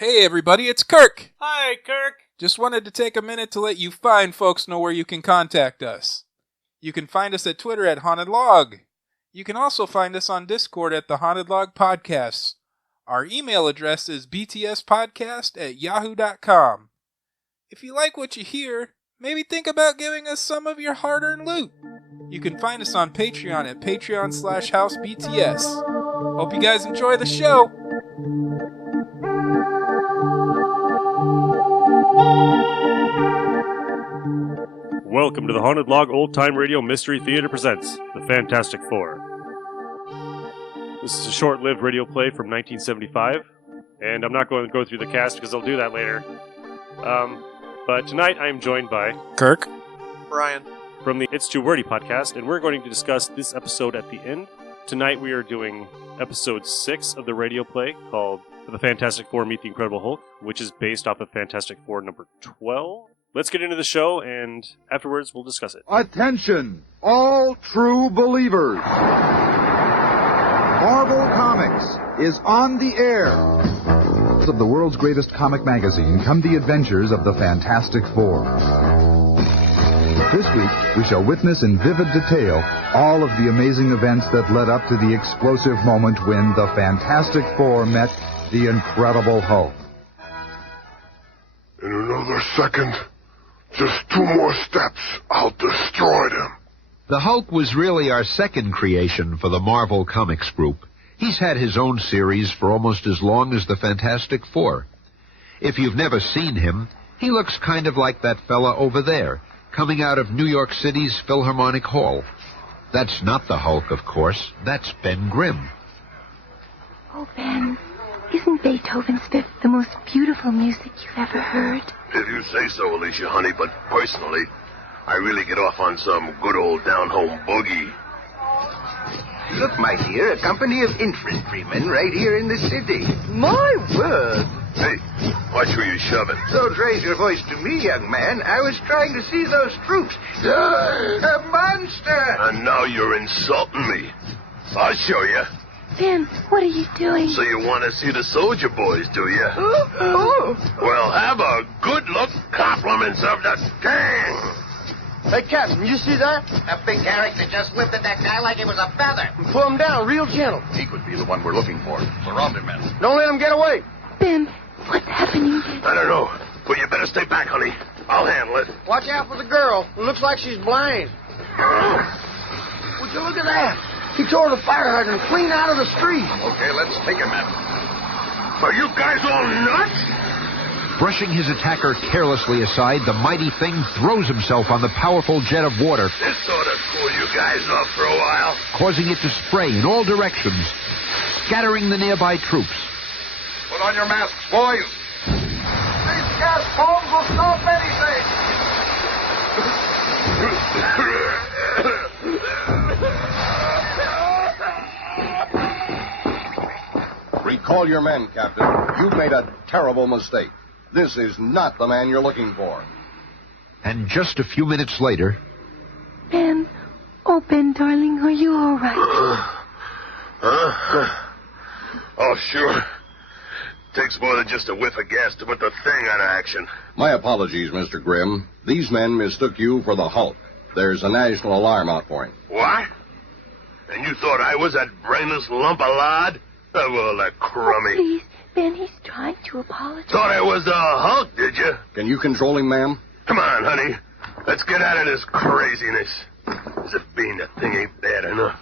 Hey everybody, it's Kirk! Hi, Kirk! Just wanted to take a minute to let you fine folks know where you can contact us. You can find us at Twitter at Haunted Log. You can also find us on Discord at the Haunted Log Podcasts. Our email address is btspodcast@yahoo.com. If you like what you hear, maybe think about giving us some of your hard-earned loot. You can find us on Patreon at patreon.com/housebts. Hope you guys enjoy the show! Welcome to the Haunted Log Old Time Radio Mystery Theater presents The Fantastic Four. This is a short-lived radio play from 1975, and I'm not going to go through the cast because I'll do that later. But tonight I am joined by Kirk, Brian, from the It's Too Wordy podcast, and we're going to discuss this episode at the end. Tonight we are doing episode 6 of the radio play called The Fantastic Four Meet the Incredible Hulk, which is based off of Fantastic Four number 12. Let's get into the show, and afterwards we'll discuss it. Attention, all true believers. Marvel Comics is on the air. Of the world's greatest comic magazine come the adventures of the Fantastic Four. This week, we shall witness in vivid detail all of the amazing events that led up to the explosive moment when the Fantastic Four met the Incredible Hulk. In another second, just 2 more steps, I'll destroy them. The Hulk was really our second creation for the Marvel Comics group. He's had his own series for almost as long as the Fantastic Four. If you've never seen him, he looks kind of like that fella over there, coming out of New York City's Philharmonic Hall. That's not the Hulk, of course. That's Ben Grimm. Oh, Ben, isn't Beethoven's Fifth the most beautiful music you've ever heard? If you say so, Alicia, honey, but personally, I really get off on some good old down-home boogie. Look, my dear, a company of infantrymen right here in the city. My word! Hey, watch where you're shoving. Don't raise your voice to me, young man. I was trying to see those troops. A monster! And now you're insulting me. I'll show you. Ben, what are you doing? So you want to see the soldier boys, do you? Oh. Well, have a good look. Compliments of the gang. Hey, Captain, you see that? A big character just whipped at that guy like it was a feather. Pull him down real gentle. He could be the one we're looking for. Surround him, men. Don't let him get away. Ben, what's happening? I don't know, but you better stay back, honey. I'll handle it. Watch out for the girl. It looks like she's blind. Would you look at that? He tore the fire hydrant clean out of the street. Okay, let's take him, men. Are you guys all nuts? Brushing his attacker carelessly aside, the mighty thing throws himself on the powerful jet of water, This sort of cool you guys off for a while. causing it to spray in all directions, scattering the nearby troops. Put on your masks, boys. These gas bombs will stop anything. Recall your men, Captain. You've made a terrible mistake. This is not the man you're looking for. And just a few minutes later, Ben, oh, Ben, darling, are you all right? Oh, sure. Takes more than just a whiff of gas to put the thing out of action. My apologies, Mr. Grimm. These men mistook you for the Hulk. There's a national alarm out for him. What? And you thought I was that brainless lump of lard? Oh, well, that crummy. Oh, please, Ben, he's trying to apologize. Thought I was the Hulk, did you? Can you control him, ma'am? Come on, honey. Let's get out of this craziness. As if being the thing ain't bad enough.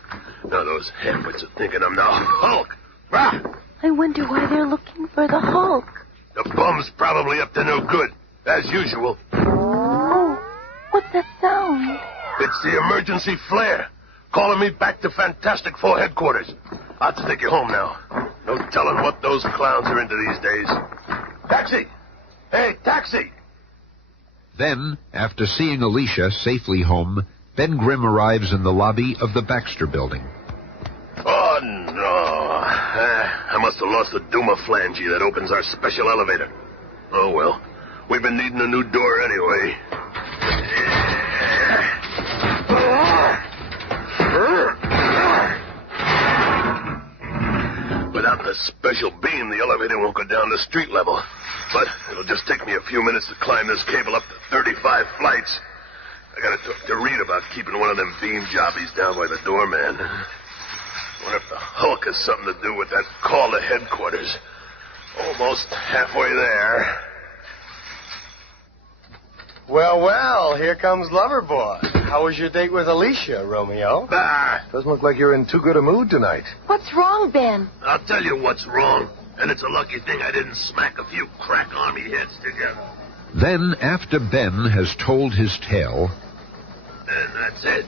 Now those halfwits are thinking I'm the Hulk. Ah! I wonder why they're looking for the Hulk. The bum's probably up to no good, as usual. Oh, what's that sound? It's the emergency flare, calling me back to Fantastic Four headquarters. I'll have to take you home now. No telling what those clowns are into these days. Taxi! Hey, taxi! then, after seeing Alicia safely home, Ben Grimm arrives in the lobby of the Baxter Building. Oh, no. I must have lost the Duma flange that opens our special elevator. Oh, well. We've been needing a new door anyway. Without the special beam, the elevator won't go down to street level. But it'll just take me a few minutes to climb this cable up to 35 flights. I gotta talk to Reed about keeping one of them beam jobbies down by the doorman. Wonder if the Hulk has something to do with that call to headquarters. Almost halfway there. Well, here comes Loverboy. How was your date with Alicia, Romeo? Bah! Doesn't look like you're in too good a mood tonight. What's wrong, Ben? I'll tell you what's wrong. And it's a lucky thing I didn't smack a few crack army heads together. Then, after Ben has told his tale, And that's it.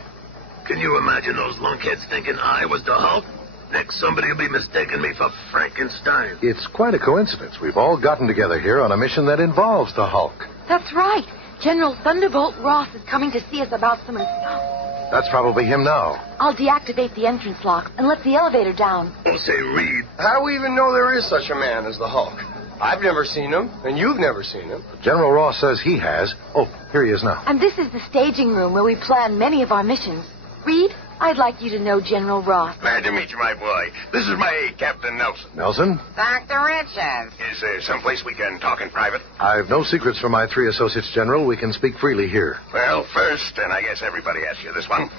Can you imagine those lunkheads thinking I was the Hulk? Next, somebody will be mistaking me for Frankenstein. It's quite a coincidence. We've all gotten together here on a mission that involves the Hulk. That's right. General Thunderbolt Ross is coming to see us about some stuff. That's probably him now. I'll deactivate the entrance locks and let the elevator down. Don't say Reed. How do we even know there is such a man as the Hulk? I've never seen him, and you've never seen him. General Ross says he has. Oh, here he is now. And this is the staging room where we plan many of our missions. Reed, I'd like you to know General Ross. Glad to meet you, my boy. This is my aide, Captain Nelson. Nelson? Dr. Richards. Is there someplace we can talk in private? I've no secrets from my 3 associates, General. We can speak freely here. Well, first, and I guess everybody asks you this one,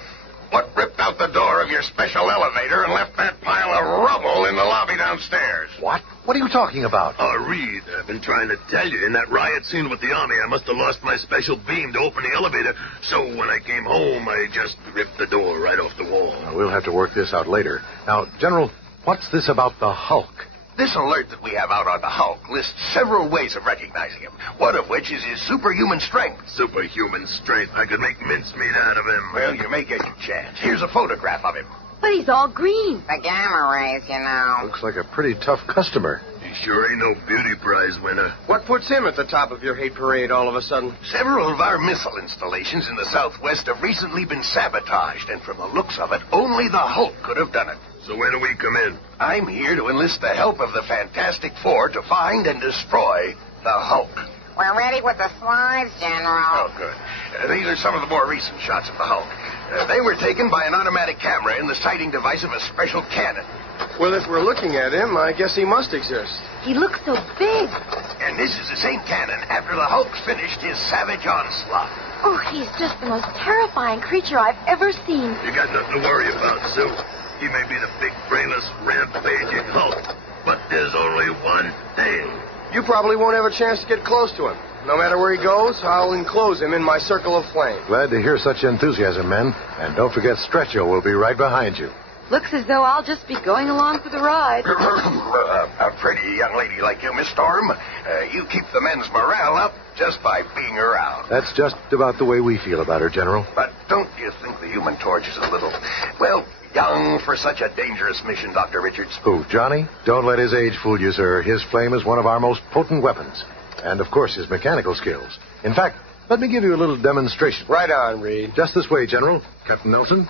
what ripped out the door of your special elevator and left that pile of rubble in the lobby downstairs? What? What are you talking about? Reed, I've been trying to tell you. In that riot scene with the Army, I must have lost my special beam to open the elevator. So when I came home, I just ripped the door right off the wall. We'll have to work this out later. Now, General, what's this about the Hulk? This alert that we have out on the Hulk lists several ways of recognizing him, one of which is his superhuman strength. Superhuman strength. I could make mincemeat out of him. Well, you may get your chance. Here's a photograph of him. But he's all green. The gamma rays, you know. Looks like a pretty tough customer. He sure ain't no beauty prize winner. What puts him at the top of your hate parade all of a sudden? Several of our missile installations in the Southwest have recently been sabotaged, and from the looks of it, only the Hulk could have done it. So when do we come in? I'm here to enlist the help of the Fantastic Four to find and destroy the Hulk. We're ready with the slides, General. Oh, good. These are some of the more recent shots of the Hulk. They were taken by an automatic camera in the sighting device of a special cannon. Well, if we're looking at him, I guess he must exist. He looks so big. And this is the same cannon after the Hulk finished his savage onslaught. Oh, he's just the most terrifying creature I've ever seen. You got nothing to worry about, Sue. He may be the big, brainless, rampaging Hulk, but there's only one thing. You probably won't have a chance to get close to him. No matter where he goes, I'll enclose him in my circle of flame. Glad to hear such enthusiasm, men. And don't forget Stretcho will be right behind you. Looks as though I'll just be going along for the ride. A pretty young lady like you, Miss Storm. You keep the men's morale up just by being around. That's just about the way we feel about her, General. But don't you think the Human Torch is a little, well, young for such a dangerous mission, Dr. Richards? Who, Johnny? Don't let his age fool you, sir. His flame is one of our most potent weapons. And, of course, his mechanical skills. In fact, let me give you a little demonstration. Right on, Reed. Just this way, General. Captain Nelson.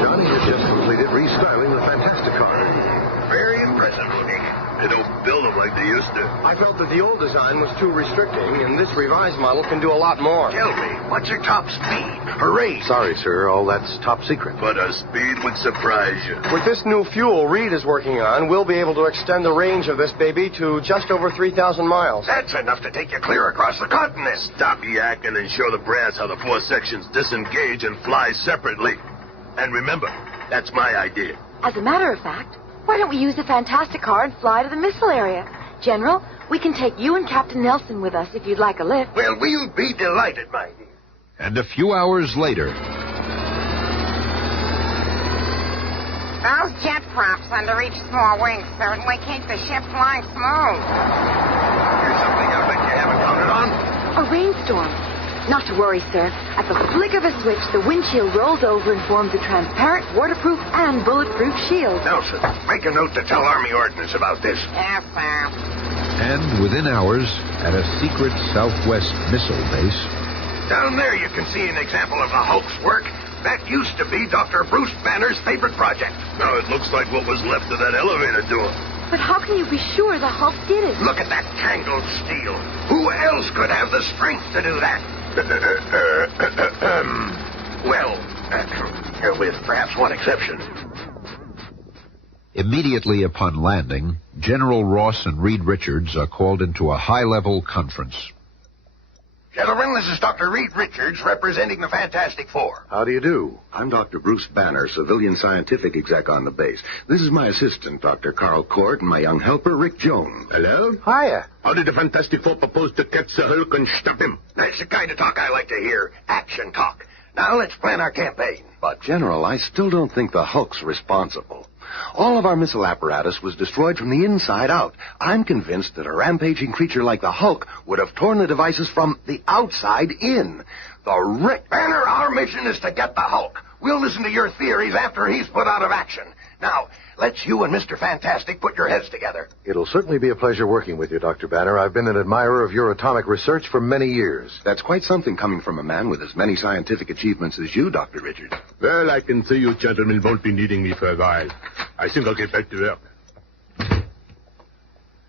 Johnny has just completed restyling the Fantastic car. Very impressive, Boogie. They don't build them like they used to. I felt that the old design was too restricting, and this revised model can do a lot more. Tell me, what's your top speed? Hooray! Sorry, sir. All that's top secret. But a speed would surprise you. With this new fuel Reed is working on, we'll be able to extend the range of this baby to just over 3,000 miles. That's enough to take you clear across the continent. Stop yakking and show the brass how the 4 sections disengage and fly separately. And remember, that's my idea. As a matter of fact, why don't we use the Fantastic car and fly to the missile area? General, we can take you and Captain Nelson with us if you'd like a lift. Well, we'll be delighted, my dear. and a few hours later... Those jet props under each small wing certainly keep the ship flying smooth. Here's something I bet you haven't counted on. A rainstorm. Not to worry, sir. At the flick of a switch, the windshield rolls over and forms a transparent, waterproof, and bulletproof shield. Nelson, make a note to tell Army Ordnance about this. Yes, sir. And within hours, at a secret Southwest missile base... Down there you can see an example of the Hulk's work. That used to be Dr. Bruce Banner's favorite project. Now it looks like what was left of that elevator door. But how can you be sure the Hulk did it? Look at that tangled steel. Who else could have the strength to do that? With perhaps one exception. Immediately upon landing, General Ross and Reed Richards are called into a high-level conference. Gentlemen, this is Dr. Reed Richards representing the Fantastic Four. How do you do? I'm Dr. Bruce Banner, civilian scientific exec on the base. This is my assistant, Dr. Carl Court, and my young helper, Rick Jones. Hello? Hiya. How did the Fantastic Four propose to catch the Hulk and stop him? That's the kind of talk I like to hear. Action talk. Now let's plan our campaign. But, General, I still don't think the Hulk's responsible. All of our missile apparatus was destroyed from the inside out. I'm convinced that a rampaging creature like the Hulk would have torn the devices from the outside in. The Rick Banner, our mission is to get the Hulk. We'll listen to your theories after he's put out of action. Now, let's you and Mr. Fantastic put your heads together. It'll certainly be a pleasure working with you, Dr. Banner. I've been an admirer of your atomic research for many years. That's quite something coming from a man with as many scientific achievements as you, Dr. Richards. Well, I can see you gentlemen won't be needing me for a while. I think I'll get back to work.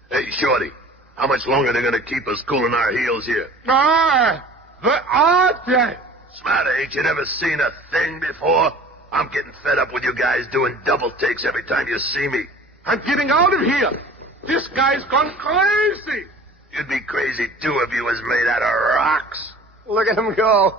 Hey, Shorty, how much longer are they going to keep us cooling our heels here? Where are they? Smarter, ain't you never seen a thing before? I'm getting fed up with you guys doing double takes every time you see me. I'm getting out of here. This guy's gone crazy. You'd be crazy, two of you is made out of rocks. Look at him go.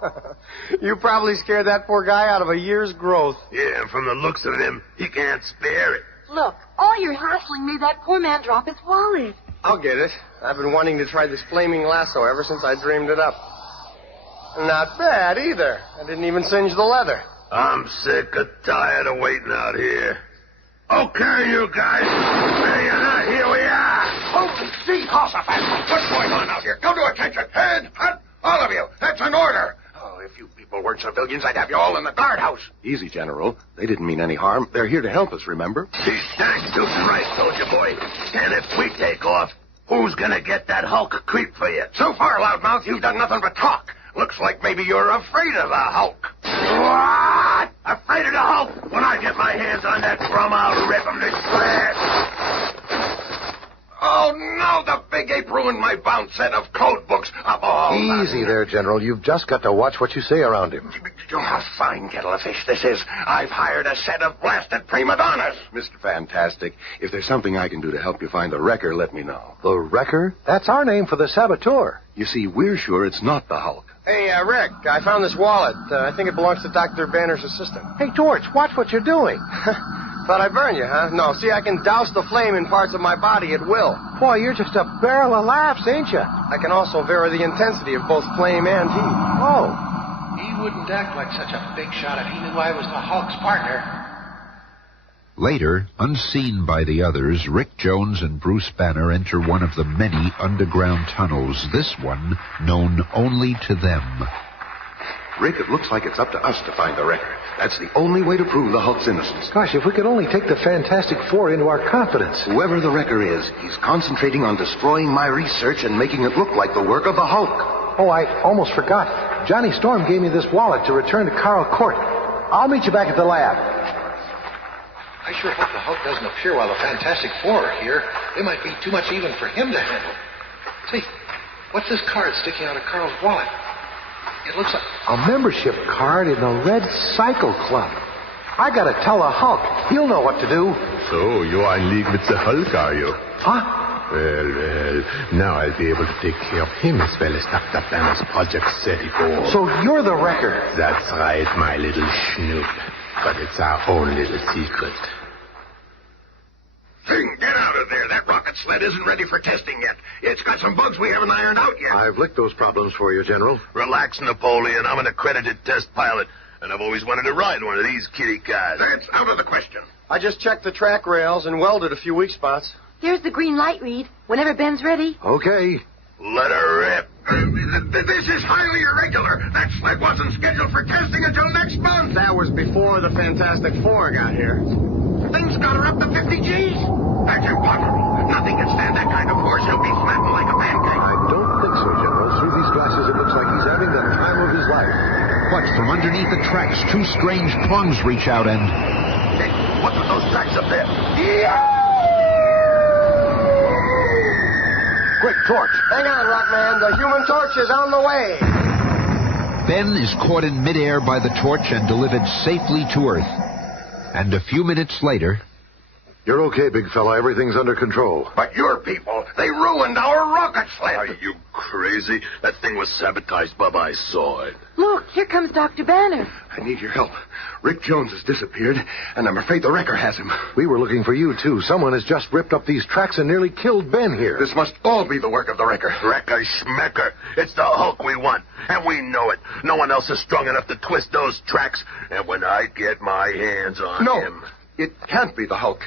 You probably scared that poor guy out of a year's growth. Yeah, and from the looks of him, he can't spare it. Look, all your hassling made that poor man drop his wallet. I'll get it. I've been wanting to try this flaming lasso ever since I dreamed it up. Not bad, either. I didn't even singe the leather. I'm sick of tired of waiting out here. Okay, you guys. There you're not. Here we are. Holy Jehoshaphat! What's going on out here? Come to attention. Head, hut, all of you. That's an order. Oh, if you people weren't civilians, I'd have you all in the guardhouse. Easy, General. They didn't mean any harm. They're here to help us, remember? He's dang shooting right, soldier boy. And if we take off, who's gonna get that Hulk creep for you? So far, loudmouth, you've done nothing but talk. Looks like maybe you're afraid of the Hulk. What? Afraid of the Hulk? When I get my hands on that drum, I'll rip him to shreds. Oh, no, the big ape ruined my bound set of code books. Easy there, General. You've just got to watch what you say around him. Oh, a fine kettle of fish this is. I've hired a set of blasted prima donnas. Mr. Fantastic, if there's something I can do to help you find the wrecker, let me know. The Wrecker? That's our name for the saboteur. You see, we're sure it's not the Hulk. Hey, Rick, I found this wallet. I think it belongs to Dr. Banner's assistant. Hey, Torch, watch what you're doing. Thought I'd burn you, huh? No, see, I can douse the flame in parts of my body at will. Boy, you're just a barrel of laughs, ain't you? I can also vary the intensity of both flame and heat. Oh. He wouldn't act like such a big shot if he knew I was the Hulk's partner. Later, unseen by the others, Rick Jones and Bruce Banner enter one of the many underground tunnels, this one known only to them. Rick, it looks like it's up to us to find the wrecker. That's the only way to prove the Hulk's innocence. Gosh, if we could only take the Fantastic Four into our confidence. Whoever the wrecker is, he's concentrating on destroying my research and making it look like the work of the Hulk. Oh, I almost forgot. Johnny Storm gave me this wallet to return to Carl Court. I'll meet you back at the lab. I sure hope the Hulk doesn't appear while the Fantastic Four are here. They might be too much even for him to handle. See, what's this card sticking out of Carl's wallet? It looks like a membership card in the Red Cycle Club. I gotta tell the Hulk. He'll know what to do. So, you are in league with the Hulk, are you? Huh? Well, now I'll be able to take care of him as well as Dr. Banner's Project 34. So you're the wrecker? That's right, my little snoop. But it's our own little secret. Thing, get out of there. That rocket sled isn't ready for testing yet. It's got some bugs we haven't ironed out yet. I've licked those problems for you, General. Relax, Napoleon. I'm an accredited test pilot, and I've always wanted to ride one of these kitty cars. That's out of the question. I just checked the track rails and welded a few weak spots. Here's the green light, Reed. Whenever Ben's ready. Okay. Let her rip. This is highly irregular. That sled wasn't scheduled for testing until next month. That was before the Fantastic Four got here. Things got her up to 50 G's. That's impossible. Nothing can stand that kind of force. He'll be flattened like a pancake. I don't think so, General. Through these glasses, it looks like he's having the time of his life. But from underneath the tracks, two strange prongs reach out and... Hey, what's with those tracks up there? Quick, Torch. Hang on, Rockman. The Human Torch is on the way. Ben is caught in midair by the torch and delivered safely to Earth. And a few minutes later... You're okay, big fella. Everything's under control. But your people, they ruined our rocket sled. Are you crazy? That thing was sabotaged, Bubba. I saw it. Look, here comes Dr. Banner. I need your help. Rick Jones has disappeared, and I'm afraid the wrecker has him. We were looking for you, too. Someone has just ripped up these tracks and nearly killed Ben here. This must all be the work of the wrecker. Wrecker schmecker. It's the Hulk we want, and we know it. No one else is strong enough to twist those tracks, and when I get my hands on him... No, it can't be the Hulk.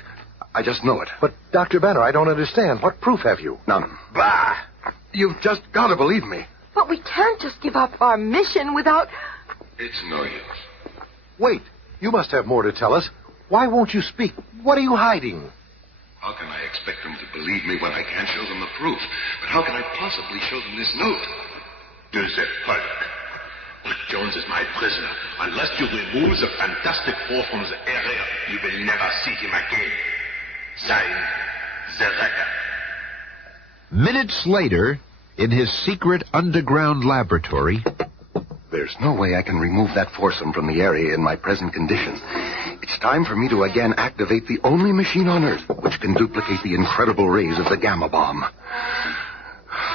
I just know it. But, Dr. Banner, I don't understand. What proof have you? None. Bah! You've just got to believe me. But we can't just give up our mission without... It's no use. Wait. You must have more to tell us. Why won't you speak? What are you hiding? How can I expect them to believe me when I can't show them the proof? But how can I possibly show them this note? To the Hulk. Rick Jones is my prisoner. Unless you remove the Fantastic Four from the area, you will never see him again. Signed, the Wrecker. Minutes later, in his secret underground laboratory... There's no way I can remove that foursome from the area in my present condition. It's time for me to again activate the only machine on Earth which can duplicate the incredible rays of the gamma bomb.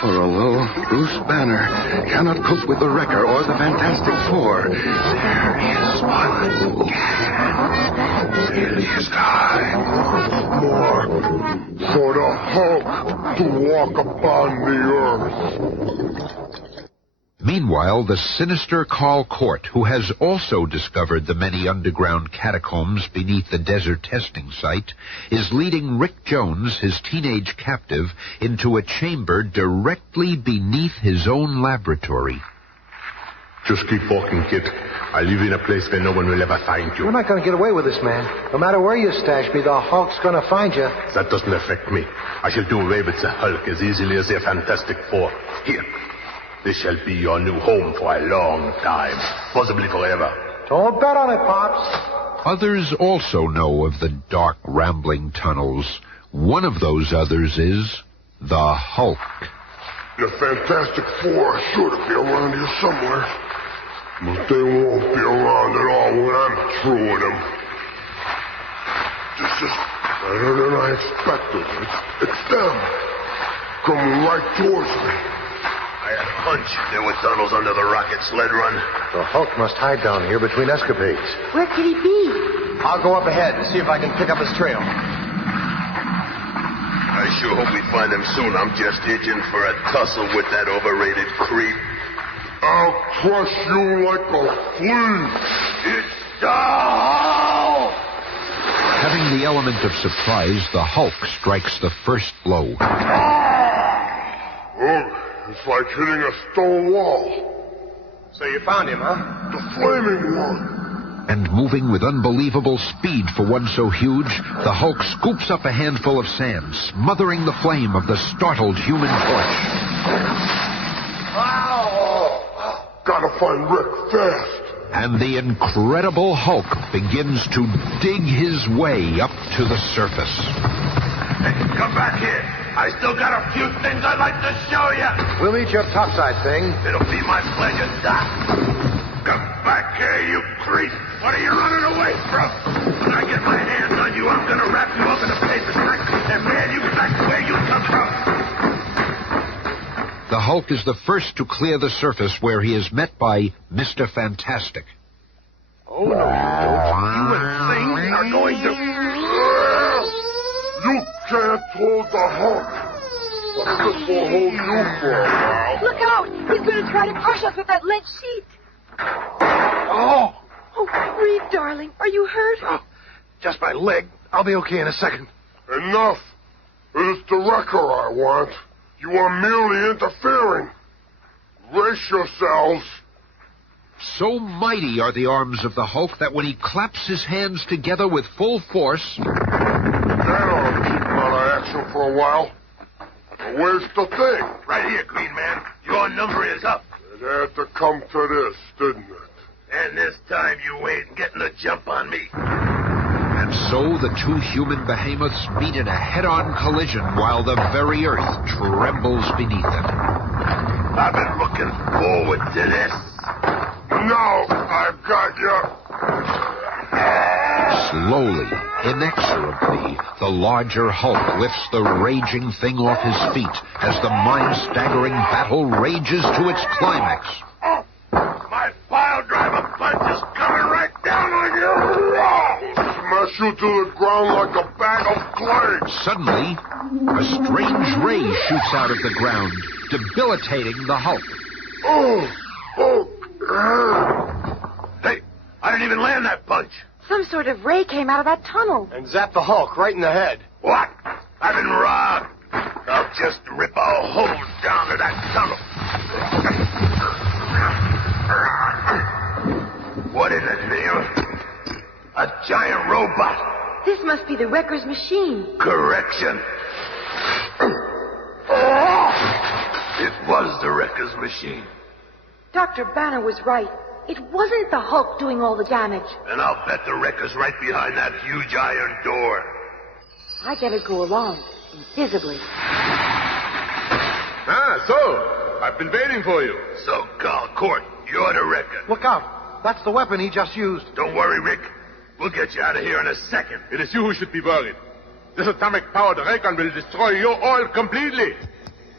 For although Bruce Banner cannot cope with the Wrecker or the Fantastic Four, there is one who can. It is time for the Hulk to walk upon the earth. Meanwhile, the sinister Carl Court, who has also discovered the many underground catacombs beneath the desert testing site, is leading Rick Jones, his teenage captive, into a chamber directly beneath his own laboratory. Just keep walking, kid. I live in a place where no one will ever find you. You're not going to get away with this, man. No matter where you stash me, the Hulk's going to find you. That doesn't affect me. I shall do away with the Hulk as easily as the Fantastic Four. Here. This shall be your new home for a long time. Possibly forever. Don't bet on it, Pops. Others also know of the dark, rambling tunnels. One of those others is the Hulk. The Fantastic Four are sure to be around here somewhere. But they won't be around at all when I'm through with them. This is better than I expected. It's them. Coming right towards me. I had a hunch there were tunnels under the rocket sled run. The Hulk must hide down here between escapades. Where could he be? I'll go up ahead and see if I can pick up his trail. I sure hope we find him soon. I'm just itching for a tussle with that overrated creep. I'll crush you like a flea. It's the Hulk! Having the element of surprise, the Hulk strikes the first blow. It's like hitting a stone wall. So you found him, huh? The flaming one. And moving with unbelievable speed for one so huge, the Hulk scoops up a handful of sand, smothering the flame of the startled Human Torch. Ow! Gotta find Rick fast. And the incredible Hulk begins to dig his way up to the surface. Hey, come back here. I still got a few things I'd like to show you. We'll meet you up topside, thing. It'll be my pleasure, Doc. Come back here, you creep. What are you running away from? When I get my hands on you, I'm going to wrap you up in a paper sack and mail you back to where you come from. The Hulk is the first to clear the surface, where he is met by Mr. Fantastic. Oh, no, you don't. You and Thing are going to... You can't hold the Hulk. This will hold you for a while. Look out! He's going to try to crush us with that lead sheet. Oh! Oh, breathe, darling. Are you hurt? Oh, just my leg. I'll be okay in a second. Enough. It is the Wrecker I want. You are merely interfering. Brace yourselves. So mighty are the arms of the Hulk that when he claps his hands together with full force... That ought to keep him out of action for a while. But where's the Thing? Right here, Green Man. Your number is up. It had to come to this, didn't it? And this time you ain't getting a jump on me. And so the two human behemoths meet in a head-on collision while the very earth trembles beneath them. I've been looking forward to this. Now I've got you. Slowly, Inexorably, the larger Hulk lifts the raging thing off his feet as the mind-staggering battle rages to its climax. My pile driver punch is coming right down on you! Smash you to the ground like a bag of clay! Suddenly, a strange ray shoots out of the ground, debilitating the Hulk. Hey, I didn't even land that punch. Some sort of ray came out of that tunnel. And zapped the Hulk right in the head. What? I've been robbed. I'll just rip a hole down to that tunnel. What is it, Neil? A giant robot. This must be the Wrecker's machine. Correction. It was the Wrecker's machine. Dr. Banner was right. It wasn't the Hulk doing all the damage. And I'll bet the Wrecker's right behind that huge iron door. I better go along, invisibly. So, I've been waiting for you. So, Carl Court, you're the Wrecker. Look out. That's the weapon he just used. Don't worry, Rick. We'll get you out of here in a second. It is you who should be worried. This atomic-powered ray gun will destroy you all completely.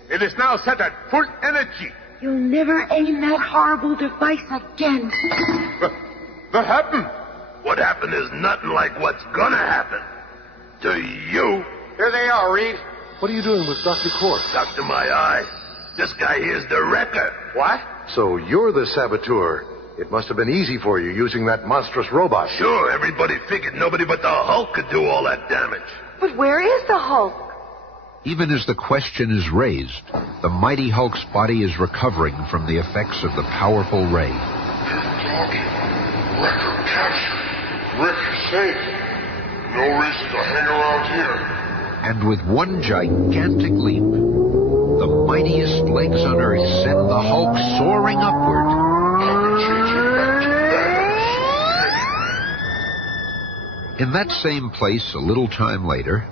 It is now set at full energy. You'll never aim that horrible device again. What happened? What happened is nothing like what's gonna happen. To you. Here they are, Reed. What are you doing with Dr. Court? Doctor My Eye. This guy here's the Wrecker. What? So you're the saboteur. It must have been easy for you using that monstrous robot. Sure, everybody figured nobody but the Hulk could do all that damage. But where is the Hulk? Even as the question is raised, the mighty Hulk's body is recovering from the effects of the powerful ray. Talking. Wrecker captured. Rick safe. No reason to hang around here. And with one gigantic leap, the mightiest legs on Earth send the Hulk soaring upward. In that same place, a little time later...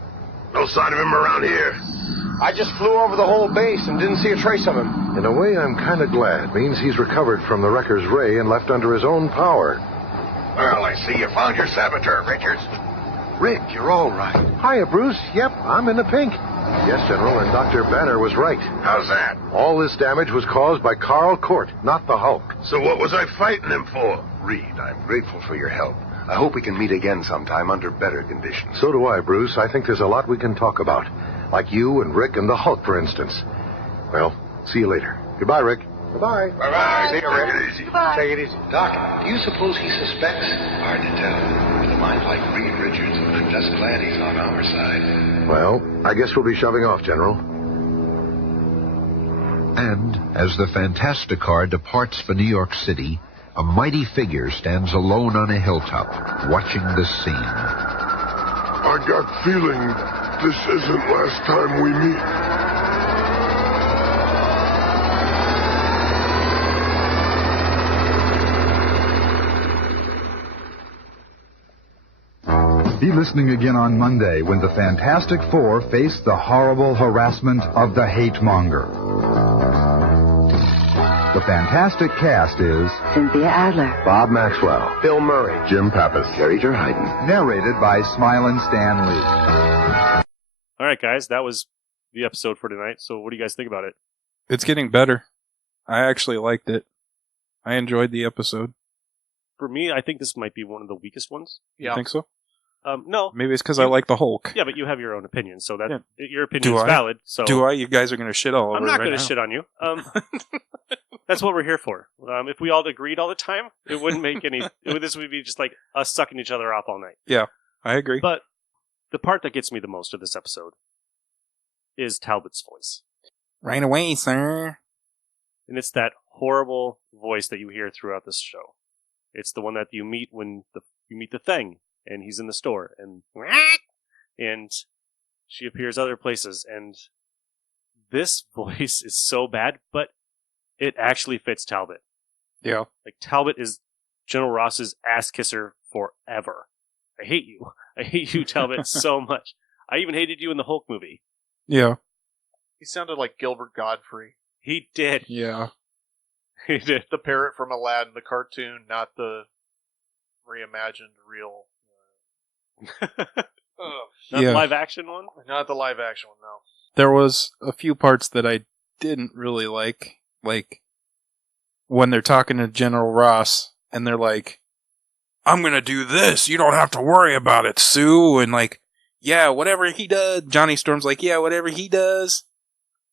No sign of him around here. I just flew over the whole base and didn't see a trace of him. In a way, I'm kind of glad. Means he's recovered from the Wrecker's ray and left under his own power. Well, I see you found your saboteur, Richards. Rick, you're all right. Hiya, Bruce. Yep, I'm in the pink. Yes, General, and Dr. Banner was right. How's that? All this damage was caused by Carl Court, not the Hulk. So what was I fighting him for? Reed, I'm grateful for your help. I hope we can meet again sometime under better conditions. So do I, Bruce. I think there's a lot we can talk about. Like you and Rick and the Hulk, for instance. Well, see you later. Goodbye, Rick. Goodbye. Bye-bye. See you, Rick. Take it easy. Goodbye. Take it easy. Doc, do you suppose he suspects? Hard to tell. With a mind like Reed Richards, I'm just glad he's on our side. Well, I guess we'll be shoving off, General. And as the Fantasticar departs for New York City, a mighty figure stands alone on a hilltop, watching the scene. I got feeling this isn't last time we meet. Be listening again on Monday when the Fantastic Four face the horrible harassment of the hate monger. The Fantastic cast is Cynthia Adler, Bob Maxwell, Bill Murray, Jim Pappas, Jerry Terheiden. narrated by Smilin' Stan Lee. All right, guys, that was the episode for tonight. So what do you guys think about it? It's getting better. I actually liked it. I enjoyed the episode. For me, I think this might be one of the weakest ones. You think so? No. Maybe it's because I like the Hulk. Yeah, but you have your own opinion, so that your Do opinion is I? valid. So Do I? You guys are going to shit all over I'm not going to shit on you. That's what we're here for. If we all agreed all the time, it wouldn't make any... this would be just like us sucking each other off all night. Yeah, I agree. But the part that gets me the most of this episode is Talbot's voice. Right away, sir. And it's that horrible voice that you hear throughout this show. It's the one that you meet when you meet the Thing, and he's in the store, and she appears other places, and this voice is so bad, but it actually fits Talbot. Yeah. Like, Talbot is General Ross's ass kisser forever. I hate you. I hate you, Talbot, so much. I even hated you in the Hulk movie. Yeah. He sounded like Gilbert Godfrey. He did. Yeah. He did. The parrot from Aladdin, the cartoon, not the reimagined real Not the live action one? Not the live action one, no. There was a few parts that I didn't really like when they're talking to General Ross, and they're like, I'm gonna do this, you don't have to worry about it, Sue, and like, yeah, whatever he does, Johnny Storm's like, yeah, whatever he does,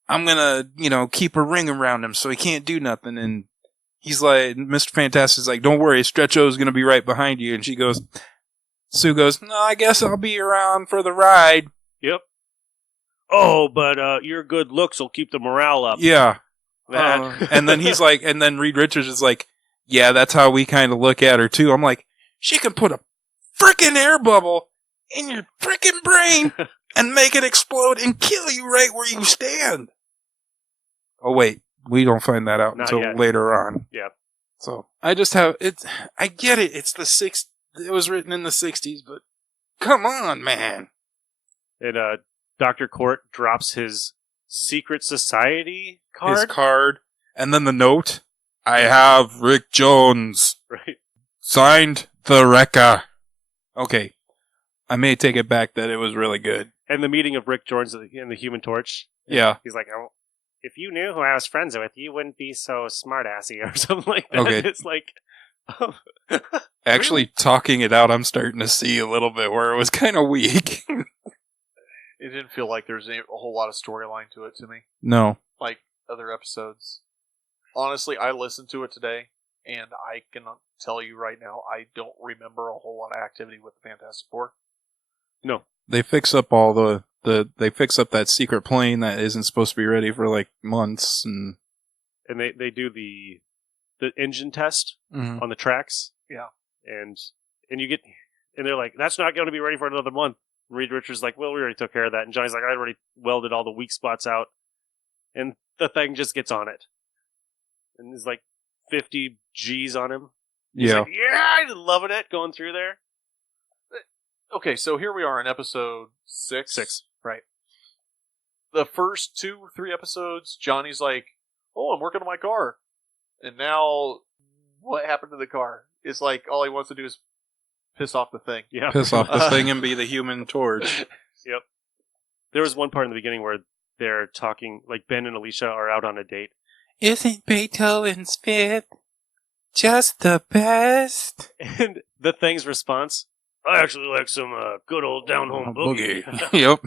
I'm gonna, keep a ring around him so he can't do nothing, and he's like, Mr. Fantastic's like, don't worry, Stretcho's gonna be right behind you, and Sue goes, no, I guess I'll be around for the ride. Yep. Oh, but your good looks will keep the morale up. Yeah. And then he's like, and then Reed Richards is like, yeah, that's how we kind of look at her too. I'm like, she can put a freaking air bubble in your freaking brain and make it explode and kill you right where you stand. Oh wait, we don't find that out until later on. Yeah. So I just have it. I get it. It's the It was written in the 60s, but come on, man. And Dr. Court drops his secret society card. His card, and then the note. I have Rick Jones. Right. Signed, the Rekka. Okay. I may take it back that it was really good. And the meeting of Rick Jones and the Human Torch. Yeah. He's like, oh, if you knew who I was friends with, you wouldn't be so smart-assy or something like that. Okay. It's like... Actually, talking it out, I'm starting to see a little bit where it was kind of weak. It didn't feel like there was a whole lot of storyline to it to me. No. Like other episodes. Honestly, I listened to it today, and I can tell you right now, I don't remember a whole lot of activity with the Fantastic Four. No. They fix up all they fix up that secret plane that isn't supposed to be ready for like months, and they do the engine test Mhm. on the tracks. Yeah. And they're like, that's not going to be ready for another month. Reed Richards is like, well, we already took care of that. And Johnny's like, I already welded all the weak spots out. And the thing just gets on it. And there's like 50 G's on him. He's yeah. like, yeah, I'm loving it, going through there. Okay, so here we are in episode 6. 6. Right. The first 2-3 episodes, Johnny's like, oh, I'm working on my car. And now, what happened to the car? It's like, all he wants to do is piss off the thing. Yeah. Piss off the thing and be the Human Torch. Yep. There was one part in the beginning where they're talking, like Ben and Alicia are out on a date. Isn't Beethoven's Fifth just the best? And the thing's response, I actually like some good old down-home boogie. Yep.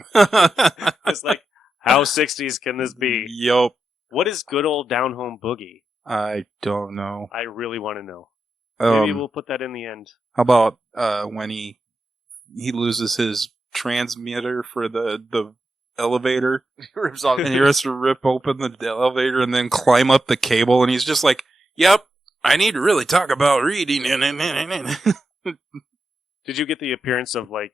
It's like, how 60s can this be? Yup. What is good old down-home boogie? I don't know. I really want to know. Maybe we'll put that in the end. How about when he loses his transmitter for the elevator? He rips off and he has to rip open the elevator and then climb up the cable, and he's just like, yep, I need to really talk about reading. Did you get the appearance of, like,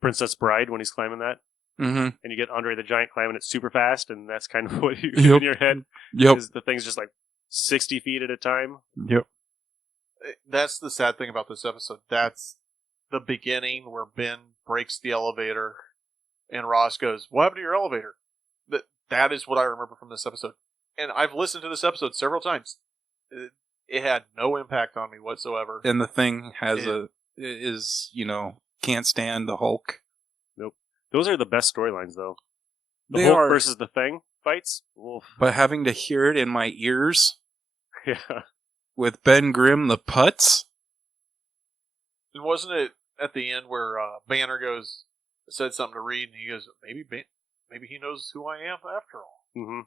Princess Bride when he's climbing that? Mm-hmm. And you get Andre the Giant climbing it super fast, and that's kind of what you Yep. in your head. Yep. Is the thing's just like 60 feet at a time. Yep. That's the sad thing about this episode. That's the beginning where Ben breaks the elevator, and Ross goes, what happened to your elevator? That is what I remember from this episode. And I've listened to this episode several times. It had no impact on me whatsoever. And the thing can't stand the Hulk. Nope. Those are the best storylines, though. The They Hulk are. versus the Thing fights. Oof. But having to hear it in my ears Yeah. with Ben Grimm the Putz. And wasn't it at the end where Banner said something to Reed, and he goes, maybe he knows who I am after all. Mm-hmm.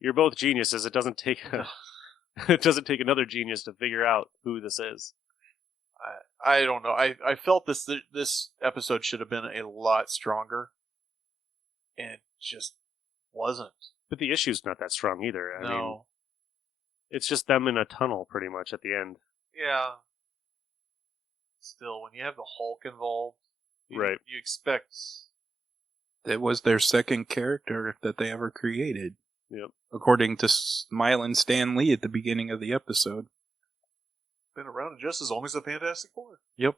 You're both geniuses. It doesn't take it doesn't take another genius to figure out who this is. I don't know. I felt this episode should have been a lot stronger, and it just wasn't. But the issue's not that strong either. I mean, No. it's just them in a tunnel pretty much at the end. Yeah. Still, when you have the Hulk involved, Right. you expect... It was their second character that they ever created. Yep. According to Smilin' Stan Lee at the beginning of the episode. Been around just as long as the Fantastic Four. Yep.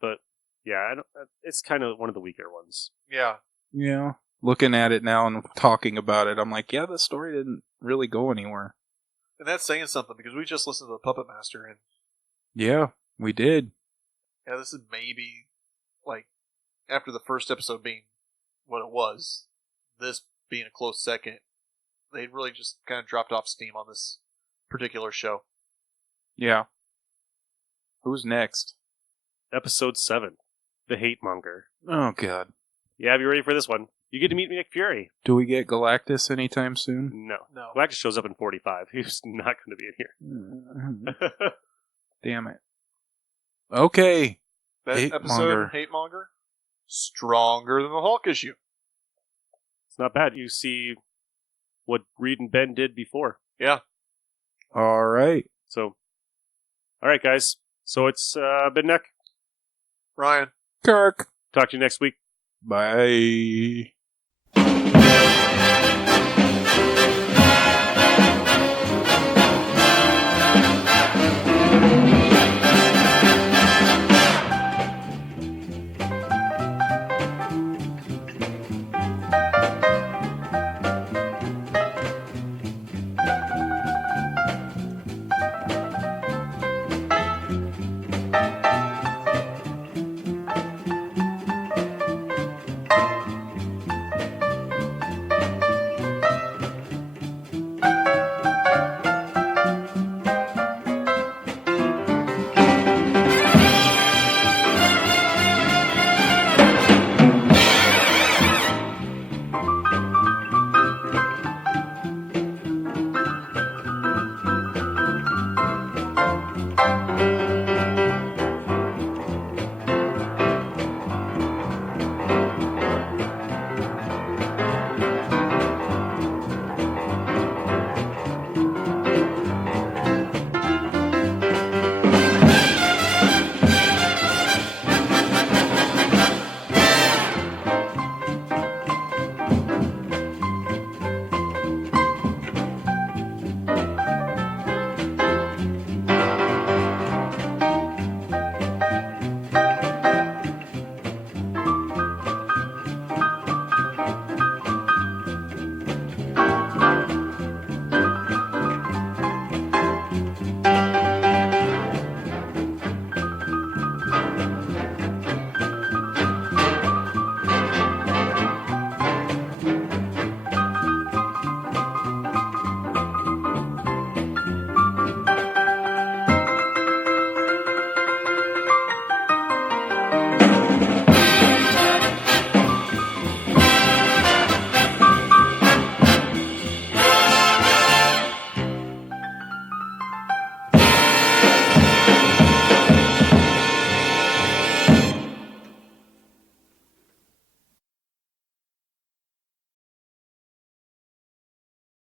But yeah, it's kind of one of the weaker ones. Yeah. Yeah. Looking at it now and talking about it, I'm like, yeah, the story didn't really go anywhere. And that's saying something, because we just listened to the Puppet Master, and Yeah, we did. yeah, this is maybe like, after the first episode being what it was, this being a close second, they really just kind of dropped off steam on this particular show. Yeah. Who's next? Episode 7, The Hate Monger. Oh, God. Yeah, be ready for this one. You get to meet Nick Fury. Do we get Galactus anytime soon? No. No. Galactus shows up in 45. He's not going to be in here. Damn it. Okay. That Hate episode, Monger. Hate Monger, stronger than the Hulk issue. It's not bad. You see what Reed and Ben did before. Yeah. All right. So, all right, guys. So it's been Nick. Ryan. Kirk. Talk to you next week. Bye.